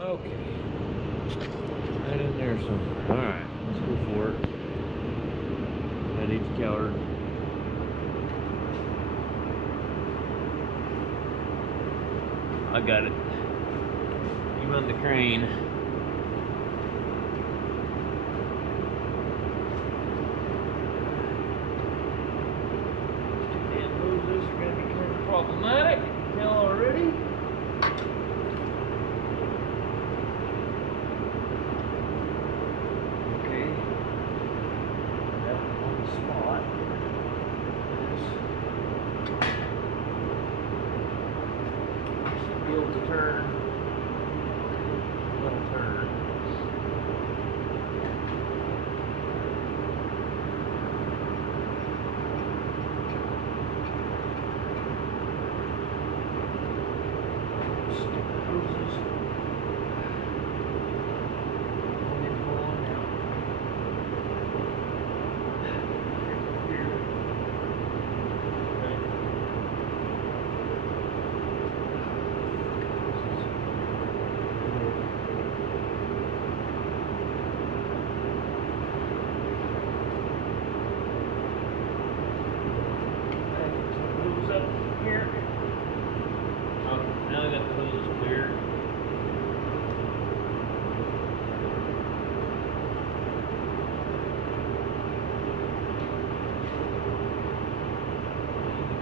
Okay. Right in there somewhere. Alright, let's go for it. That needs counter. I got it. You run the crane. Damn hoses are gonna become problematic. You can tell already. Okay. That one on the spot. Should be able to turn. Little turn. Now I got the hoses clear.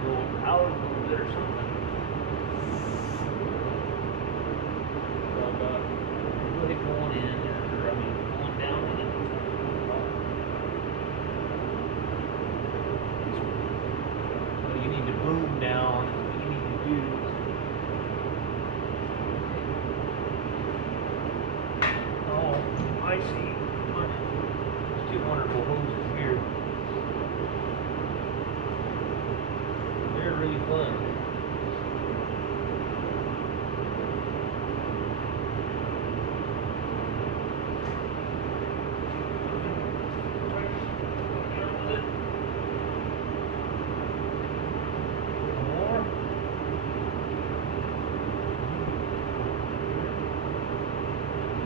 Go out a little bit or something. So I got really going in, or I mean going down in it. So you need to boom down. What you need to do. I see. There's two wonderful hoses here. They're really fun. More.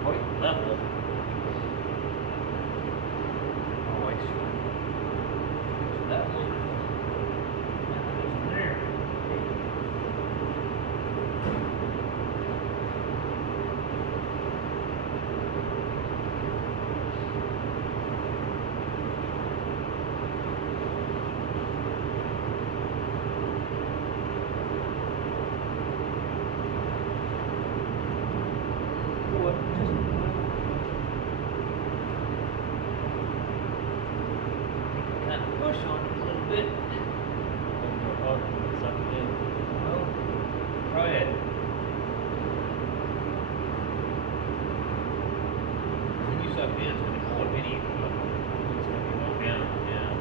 Quite level. That one. There. What? Kind of push on it a little bit. Well, try it. When you suck in, it's going to pull a mini. It's going to go down. Yeah.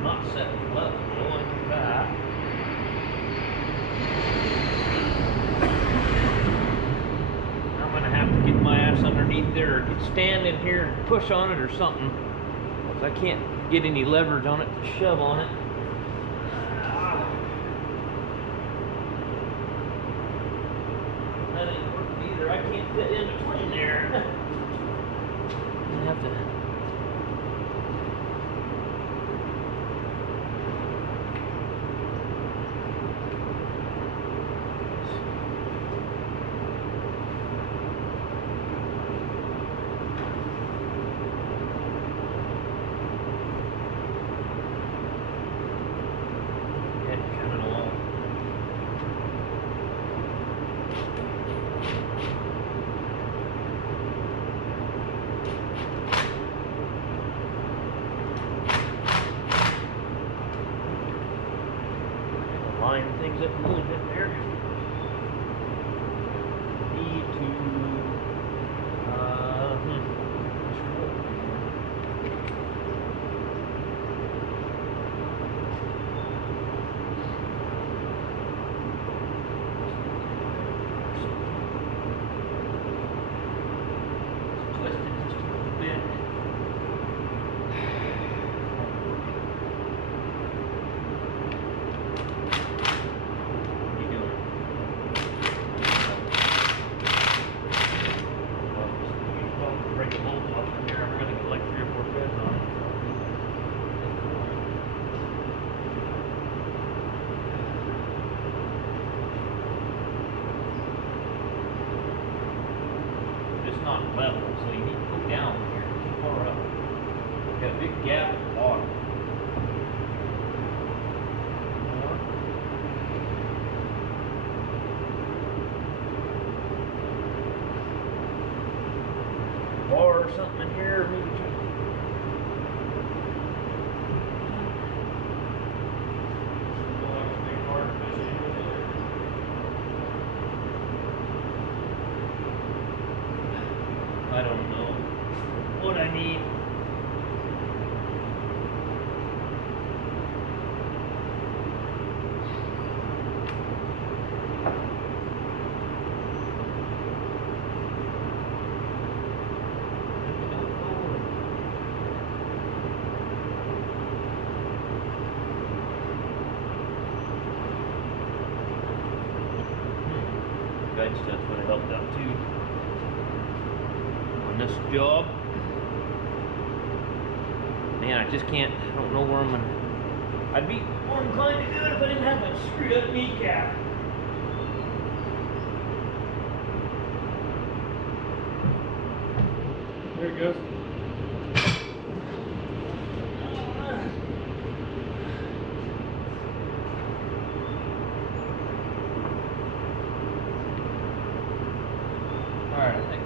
Not setting up, going back. I'm gonna have to get my ass underneath there, or stand in here and push on it or something. Cause I can't get any leverage on it to shove on it. That ain't working either. I can't fit in between there. I have to. line things up a little bit there. Need to twist it just a little bit. Break the bolt off in here. I'm going to get like 3 or 4 threads on it. It's not level, so you need to go down here too far up. Got a big gap at the bottom. Bar or something in here, maybe. I don't know what I need. Guide stuff would have helped out too on this job. Man, I just can't, I don't know where I'm gonna, I'd be more inclined to do it if I didn't have my screwed up kneecap. There it goes. Alright, I think.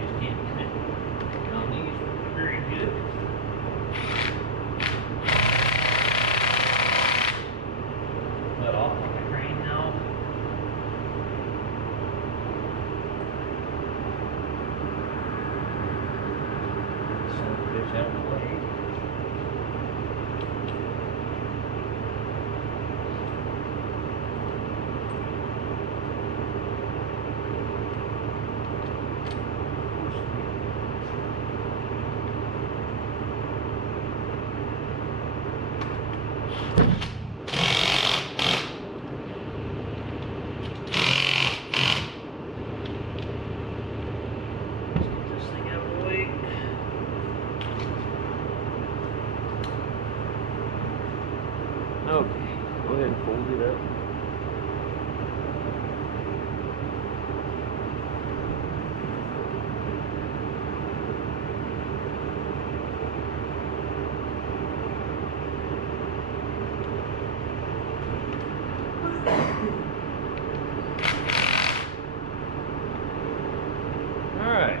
Just can't connect on these very good. Let off on the crane now. Son of a bitch out of the way. This thing out of the way. Okay, go ahead and fold it up. All right.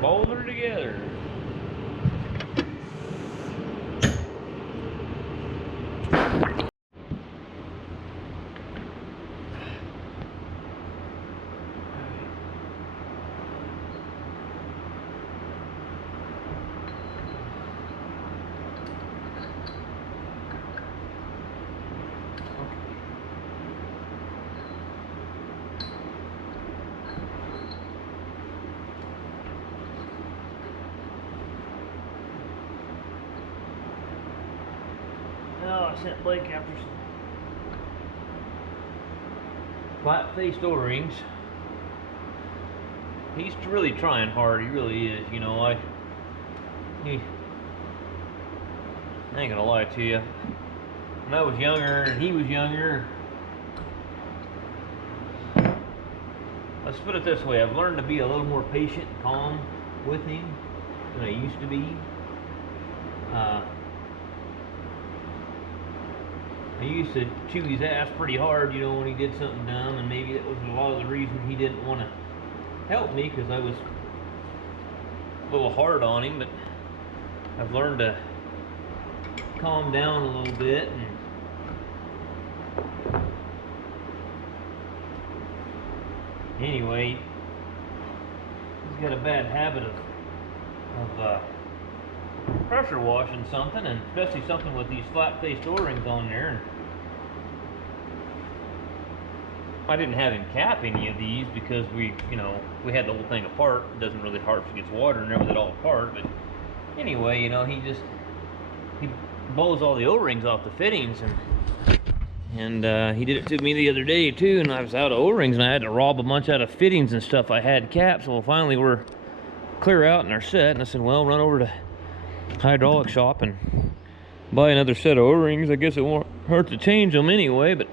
Boulder together. Oh, I sent Blake after some flat-faced O-rings. he's really trying hard. He really is. You know, I ain't gonna lie to you. When I was younger and he was younger, let's put it this way, I've learned to be a little more patient and calm with him than I used to be. I used to chew his ass pretty hard, you know, when he did something dumb, and maybe that was a lot of the reason he didn't want to help me, because I was a little hard on him. But I've learned to calm down a little bit, and anyway, he's got a bad habit of pressure washing something, and especially something with these flat-faced O-rings on there. And I didn't have him cap any of these because we had the whole thing apart. It doesn't really hurt if it gets water and everything all apart. But anyway, you know, he blows all the O-rings off the fittings, and he did it to me the other day too. And I was out of O-rings, and I had to rob a bunch out of fittings and stuff I had caps. Well, finally we're clear out in our set, and I said, well, run over to hydraulic shop and buy another set of O-rings. I guess it won't hurt to change them anyway, but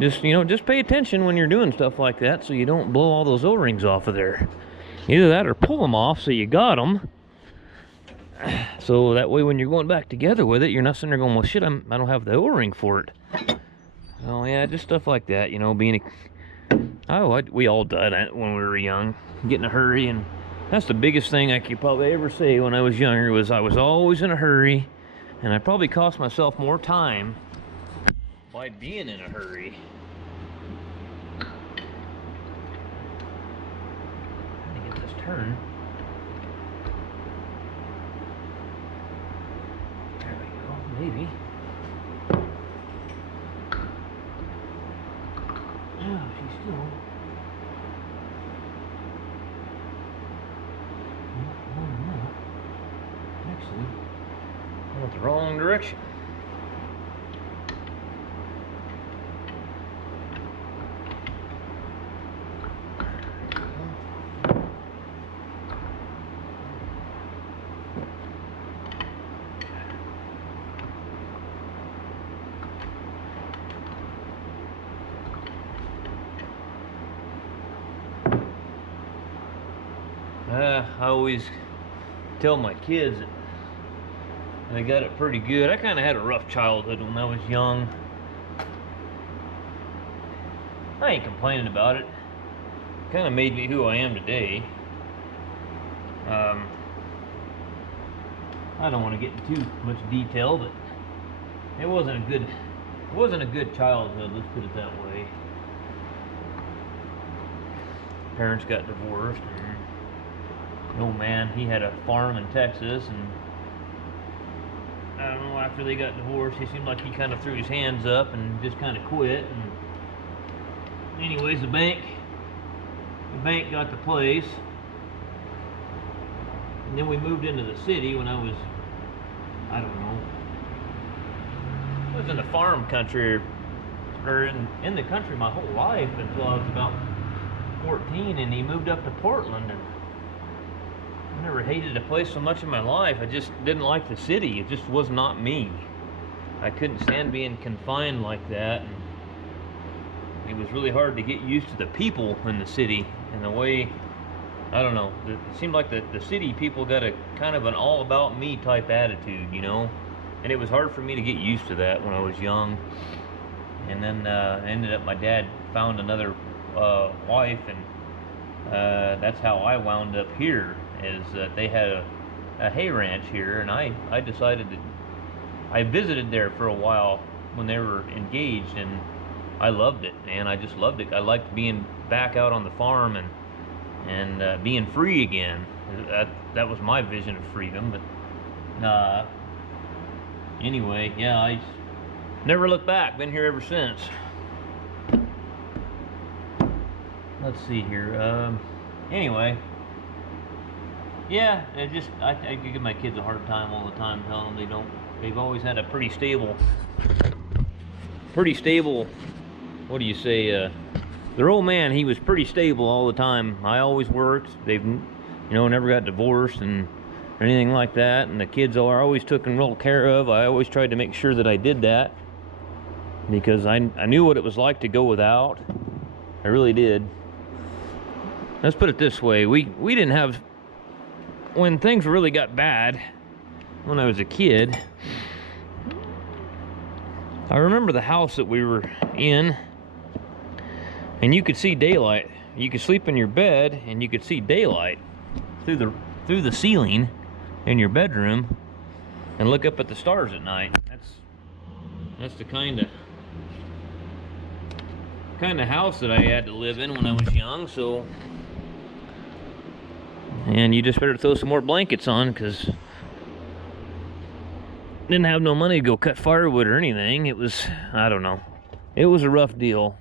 just pay attention when you're doing stuff like that, so you don't blow all those O-rings off of there. Either that or pull them off so you got them, so that way when you're going back together with it, you're not sitting there going, well shit, I don't have the O-ring for it. Oh yeah, just stuff like that, you know, we all did it when we were young, get in a hurry. And that's the biggest thing I could probably ever say when I was younger, was I was always in a hurry, and I probably cost myself more time by being in a hurry. Let me get this turn. There we go, maybe. Oh, she's still... Actually, I went the wrong direction. I always tell my kids that they got it pretty good. I kind of had a rough childhood when I was young. I ain't complaining about it. Kind of made me who I am today. I don't want to get into too much detail, but it wasn't a good childhood, let's put it that way. Parents got divorced, and the old man, he had a farm in Texas, and I don't know, after they got divorced, he seemed like he kind of threw his hands up and just kind of quit. And anyways, the bank got the place, and then we moved into the city when I was, I don't know, I was in the farm country, or in the country my whole life until I was about 14, and he moved up to Portland, and I never hated a place so much in my life. I just didn't like the city. It just was not me. I couldn't stand being confined like that. And it was really hard to get used to the people in the city and the way, I don't know, it seemed like the city people got a kind of an all about me type attitude, you know? And it was hard for me to get used to that when I was young. And then ended up, my dad found another wife, and that's how I wound up here. Is that they had a hay ranch here, and I decided that I visited there for a while when they were engaged, and I loved it, man. I just loved it. I liked being back out on the farm and being free again. That was my vision of freedom. But anyway, yeah, I never looked back. Been here ever since. Let's see here. Anyway. Yeah, I give my kids a hard time all the time, telling them they've always had a pretty stable, what do you say, their old man, he was pretty stable all the time. I always worked. They've, you know, never got divorced and anything like that. And the kids are always taken real care of. I always tried to make sure that I did that because I knew what it was like to go without. I really did. Let's put it this way. We didn't have, when things really got bad when I was a kid, I remember the house that we were in, and you could see daylight. You could sleep in your bed and you could see daylight through the ceiling in your bedroom and look up at the stars at night. That's the kind of house that I had to live in when I was young. So, and you just better throw some more blankets on, because didn't have no money to go cut firewood or anything. It was, I don't know, it was a rough deal.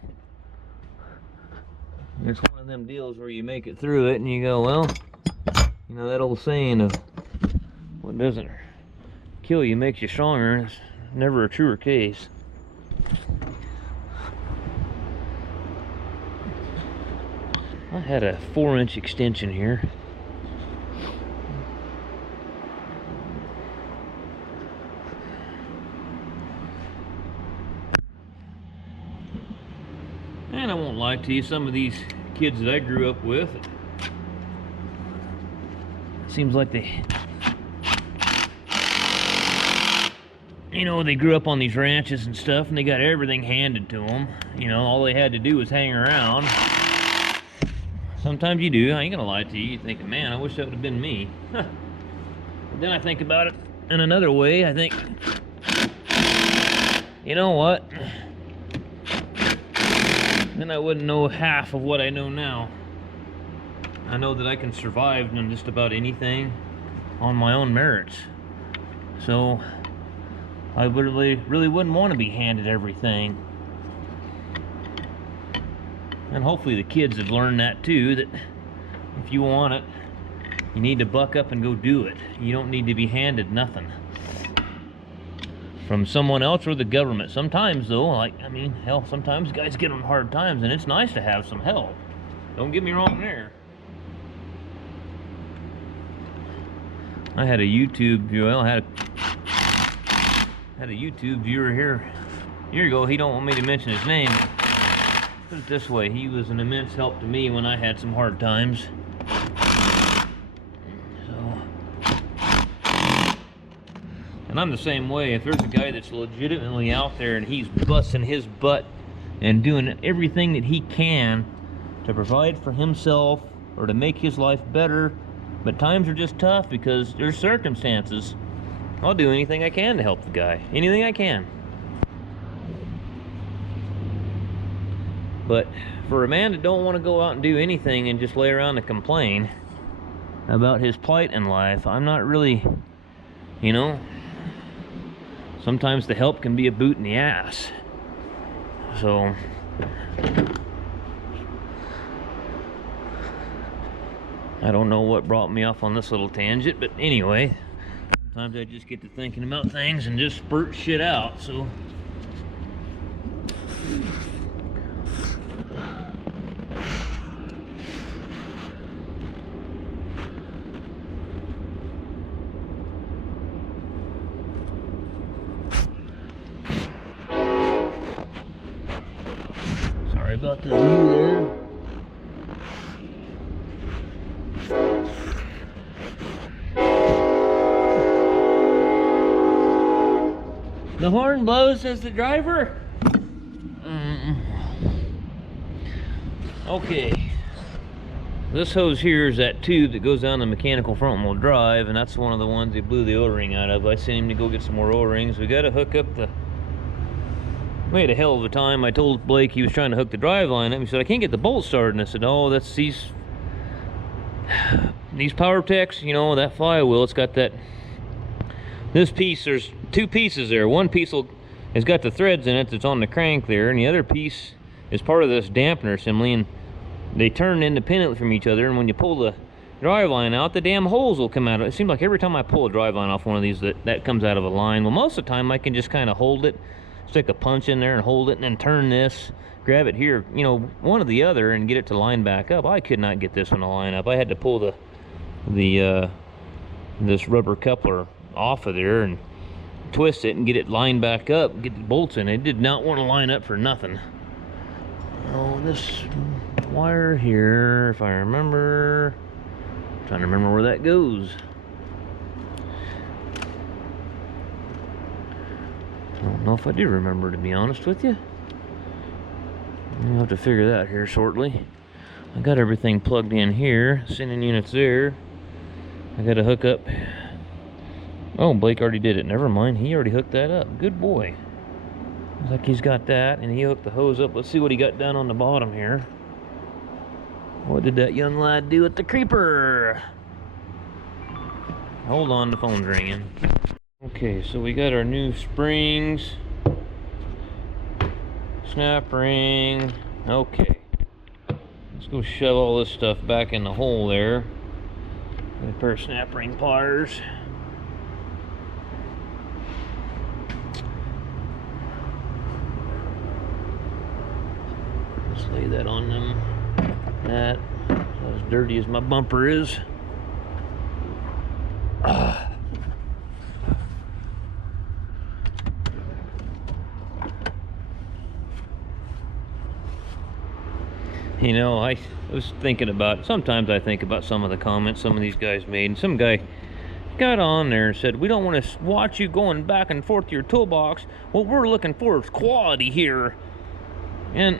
It's one of them deals where you make it through it and you go, well, you know that old saying of what doesn't kill you makes you stronger. It's never a truer case. I had a 4-inch extension here. And I won't lie to you, some of these kids that I grew up with, it seems like they, you know, they grew up on these ranches and stuff, and they got everything handed to them. You know, all they had to do was hang around. Sometimes you do, I ain't gonna lie to you, you're thinking, man, I wish that would have been me. But then I think about it in another way. I think, you know what? Then I wouldn't know half of what I know now. I know that I can survive on just about anything on my own merits. So I really wouldn't want to be handed everything. And hopefully the kids have learned that too, that if you want it, you need to buck up and go do it. You don't need to be handed nothing from someone else or the government. Sometimes though, like, I mean, hell, sometimes guys get on hard times and it's nice to have some help. Don't get me wrong there. I had a YouTube, well, I had a YouTube viewer here a year ago. He don't want me to mention his name. Put it this way, he was an immense help to me when I had some hard times. And I'm the same way. If there's a guy that's legitimately out there and he's busting his butt and doing everything that he can to provide for himself or to make his life better, but times are just tough because there's circumstances, I'll do anything I can to help the guy. Anything I can. But for a man that don't want to go out and do anything and just lay around and complain about his plight in life, I'm not really, you know, sometimes the help can be a boot in the ass. So I don't know what brought me off on this little tangent, but anyway, sometimes I just get to thinking about things and just spurt shit out. So about the view there. The horn blows, says the driver. Okay. This hose here is that tube that goes down the mechanical front wheel drive, and that's one of the ones they blew the O-ring out of. I sent him to go get some more O-rings. We got to hook up the... We had a hell of a time. I told Blake he was trying to hook the drive line up. He said, I can't get the bolt started. And I said, oh, that's these Power Techs, you know, that flywheel, it's got that, this piece, there's two pieces there. One piece has got the threads in it that's on the crank there, and the other piece is part of this dampener assembly, and they turn independently from each other, and when you pull the drive line out, the damn holes will come out. It seems like every time I pull a drive line off one of these, that comes out of a line. Well, most of the time I can just kind of hold it stick a punch in there and hold it, and then turn this, grab it here, you know, one or the other, and get it to line back up. I could not get this one to line up. I had to pull this rubber coupler off of there and twist it and get it lined back up, get the bolts in. It did not want to line up for nothing. Oh, this wire here, if I remember, I'm trying to remember where that goes. I don't know if I do remember, to be honest with you. I'll have to figure that here shortly. I got everything plugged in here, sending units there. I got to hook up. Oh, Blake already did it. Never mind, he already hooked that up. Good boy. Looks like he's got that, and he hooked the hose up. Let's see what he got down on the bottom here. What did that young lad do with the creeper? Hold on, the phone's ringing. Okay, so we got our new springs, snap ring. Okay, let's go shove all this stuff back in the hole there. Got a pair of snap ring pliers. Let's lay that on them. That, as dirty as my bumper is. You know, I was thinking about, sometimes I think about some of the comments some of these guys made, and some guy got on there and said, we don't want to watch you going back and forth to your toolbox. What we're looking for is quality here. And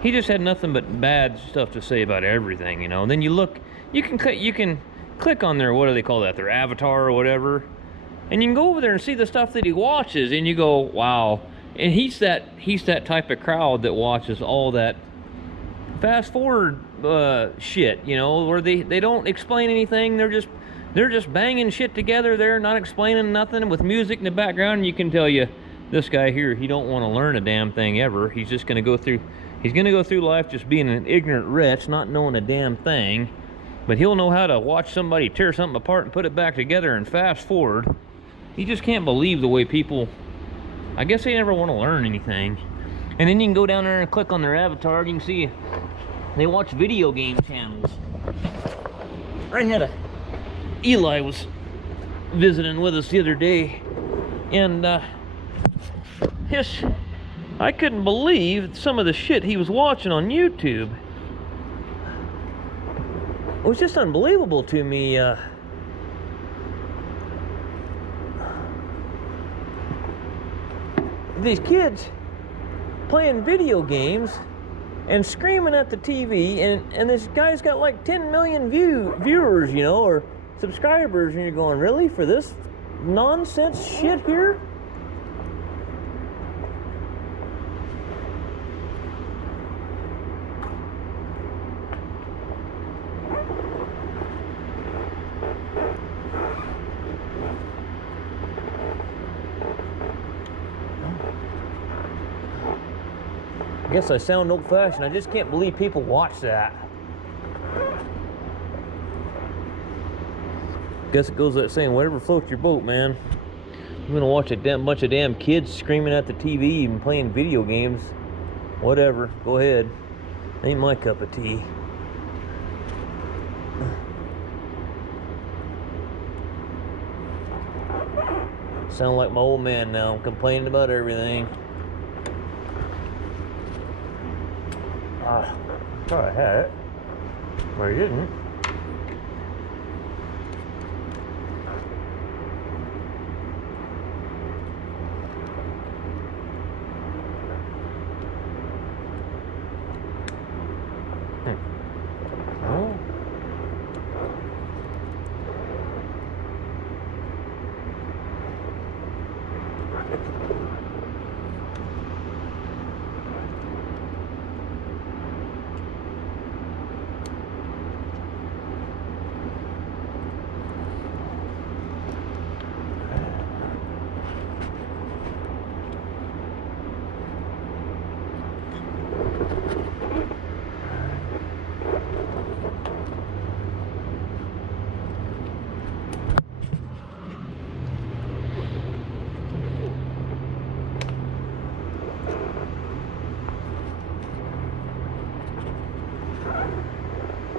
he just had nothing but bad stuff to say about everything, you know. And then you look, you can click on their, what do they call that, their avatar or whatever, and you can go over there and see the stuff that he watches, and you go, wow. And he's that type of crowd that watches all that fast forward shit, you know, where they don't explain anything. They're just banging shit together. They're not explaining nothing with music in the background, and you can tell you this guy here, he don't want to learn a damn thing ever. He's just gonna go through life just being an ignorant wretch, not knowing a damn thing. But he'll know how to watch somebody tear something apart and put it back together and fast forward. He just can't believe the way people, I guess they never want to learn anything. And then you can go down there and click on their avatar. You can see they watch video game channels. Eli was visiting with us the other day, and I couldn't believe some of the shit he was watching on YouTube. It was just unbelievable to me. These kids playing video games and screaming at the TV, and this guy's got like 10 million viewers, you know, or subscribers, and you're going, really, for this nonsense shit here? I guess I sound old-fashioned. I just can't believe people watch that. Guess it goes without saying, whatever floats your boat, man. I'm gonna watch a bunch of damn kids screaming at the TV and playing video games. Whatever, go ahead. Ain't my cup of tea. Sound like my old man now. I'm complaining about everything. I thought I had it, but I didn't. Oh.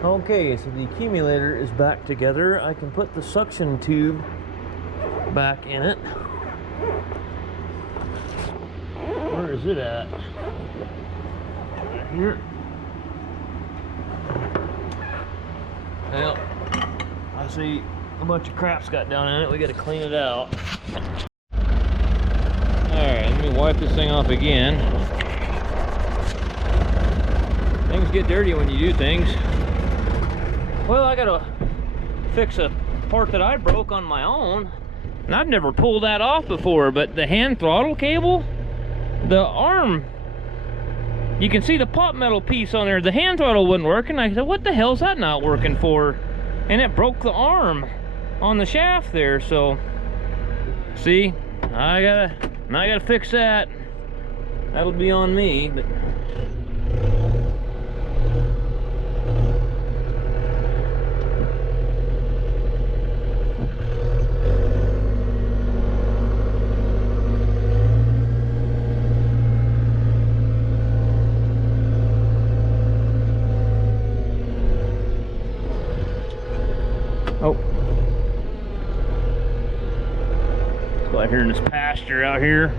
Okay, so the accumulator is back together. I can put the suction tube back in it. Where is it at? Right here. Well, I see a bunch of crap's got down in it. We got to clean it out. Alright, let me wipe this thing off again. Things get dirty when you do things. Well, I gotta fix a part that I broke on my own. And I've never pulled that off before, but the hand throttle cable, the arm, you can see the pot metal piece on there. The hand throttle wasn't working. I said, what the hell's that not working for? And it broke the arm on the shaft there. So, see, I gotta fix that. That'll be on me. But oh, let's go out here in this pasture out here.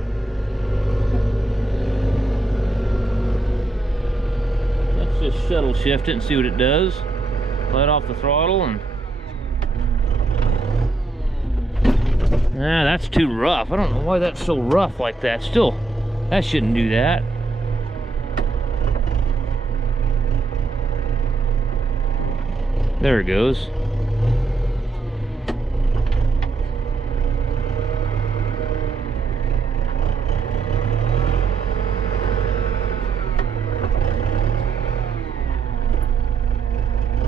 Let's just shuttle shift it and see what it does. Let off the throttle and that's too rough. I don't know why that's so rough like that. Still, that shouldn't do that. There it goes.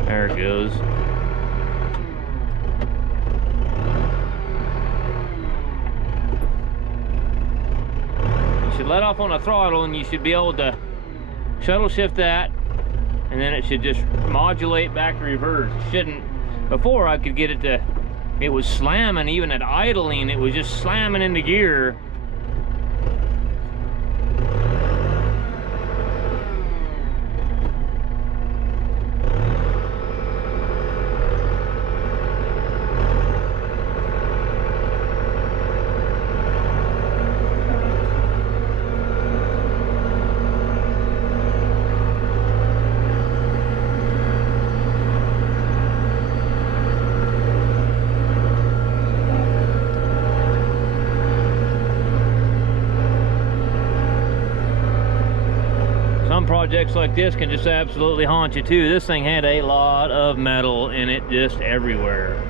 There it goes. You should let off on the throttle and you should be able to shuttle shift that, and then it should just modulate back to reverse. It shouldn't. Before I could get it to, it was slamming even at idling, it was just slamming into gear. Some projects like this can just absolutely haunt you too. This thing had a lot of metal in it just everywhere.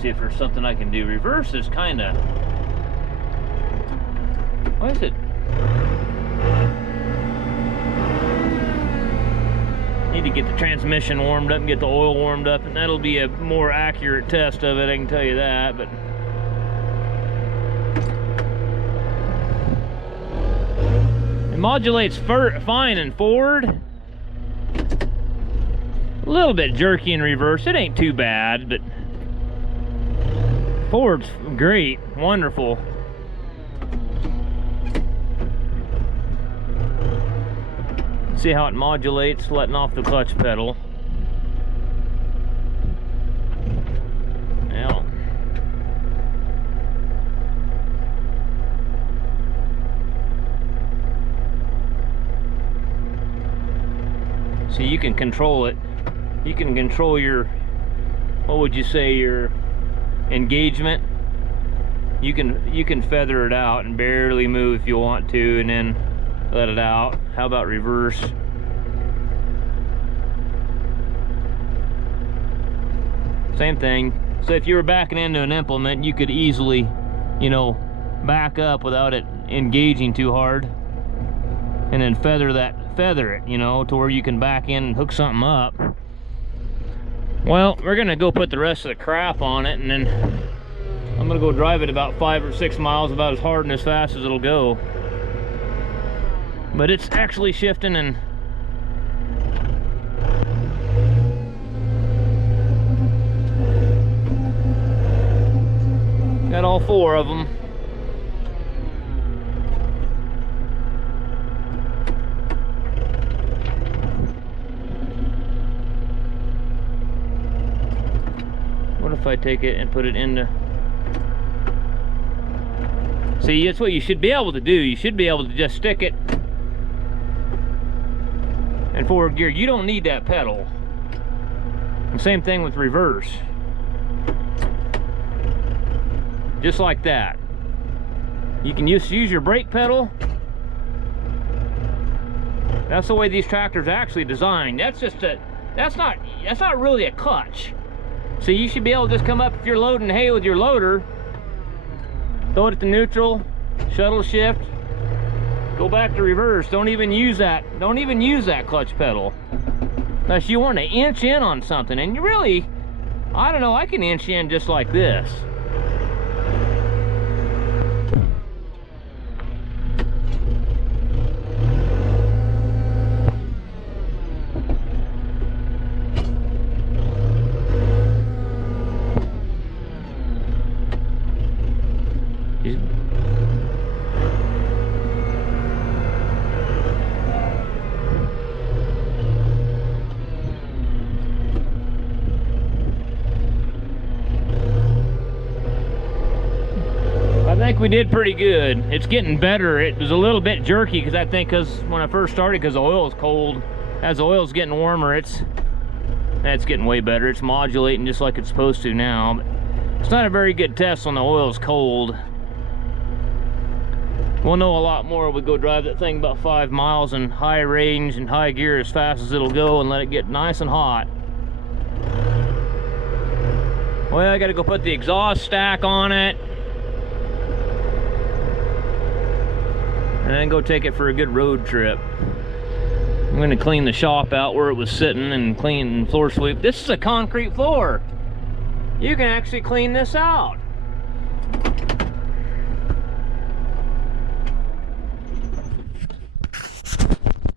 See if there's something I can do. Reverse is kind of, what is it? Need to get the transmission warmed up and get the oil warmed up, and that'll be a more accurate test of it, I can tell you that. But it modulates fine in forward, a little bit jerky in reverse. It ain't too bad, but forward's great, wonderful. See how it modulates, letting off the clutch pedal. Now, so you can control it. You can control your, what would you say, your engagement. You can feather it out and barely move if you want to, and then let it out. How about reverse? Same thing. So if you were backing into an implement, you could easily, you know, back up without it engaging too hard. And then feather it, you know, to where you can back in and hook something up. Well, we're gonna go put the rest of the crap on it, and then I'm gonna go drive it about 5 or 6 miles, about as hard and as fast as it'll go. But it's actually shifting, and got all 4 of them. What if I take it and put it into... See, that's what you should be able to do. You should be able to just stick it in forward gear. You don't need that pedal. And same thing with reverse. Just like that. You can use your brake pedal. That's the way these tractors are actually designed. That's just a, that's not really a clutch. So you should be able to just come up, if you're loading hay with your loader, throw it at the neutral, shuttle shift, go back to reverse. Don't even use that clutch pedal. Unless you want to inch in on something. And you really, I don't know, I can inch in just like this. I think we did pretty good. It's getting better. It was a little bit jerky because when I first started, because the oil is cold. As the oil's getting warmer, it's getting way better. It's modulating just like it's supposed to now. But it's not a very good test when the oil's cold. We'll know a lot more. We go drive that thing about 5 miles in high range and high gear as fast as it'll go, and let it get nice and hot. Well, I gotta go put the exhaust stack on it, and then go take it for a good road trip. I'm gonna clean the shop out where it was sitting and clean floor sweep. This is a concrete floor. You can actually clean this out.